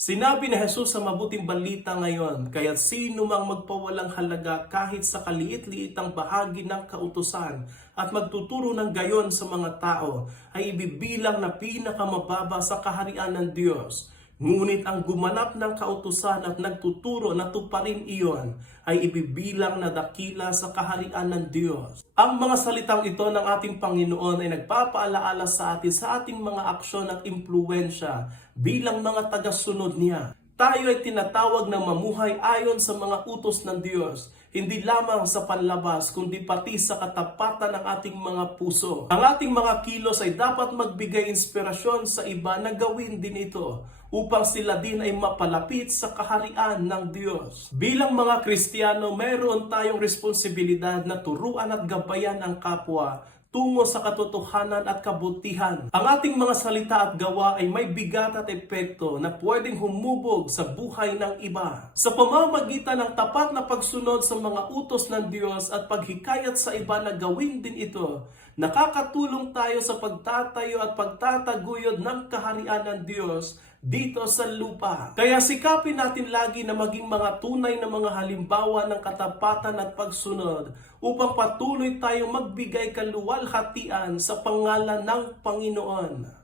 Sinabi ni Jesus sa mabuting balita ngayon, kaya't sino mang magpawalang halaga kahit sa kaliit-liitang bahagi ng kautusan at magtuturo ng gayon sa mga tao ay ibibilang na pinakamababa sa kaharian ng Diyos. Ngunit ang gumanap ng kautusan at nagtuturo na tuparin iyon ay ibibilang na dakila sa kaharian ng Diyos. Ang mga salitang ito ng ating Panginoon ay nagpapaalaala sa atin sa ating mga aksyon at impluensya bilang mga tagasunod niya. Tayo ay tinatawag na mamuhay ayon sa mga utos ng Diyos, hindi lamang sa panlabas kundi pati sa katapatan ng ating mga puso. Ang ating mga kilos ay dapat magbigay inspirasyon sa iba na gawin din ito upang sila din ay mapalapit sa kaharian ng Diyos. Bilang mga Kristiyano, mayroon tayong responsibilidad na turuan at gabayan ang kapwa tungo sa katotohanan at kabutihan. Ang ating mga salita at gawa ay may bigat at epekto na pwedeng humubog sa buhay ng iba. Sa pamamagitan ng tapat na pagsunod sa mga utos ng Diyos at paghikayat sa iba na gawin din ito, nakakatulong tayo sa pagtatayo at pagtataguyod ng kaharian ng Diyos dito sa lupa. Kaya sikapin natin lagi na maging mga tunay na mga halimbawa ng katapatan at pagsunod upang patuloy tayong magbigay kaluwalhatian sa pangalan ng Panginoon.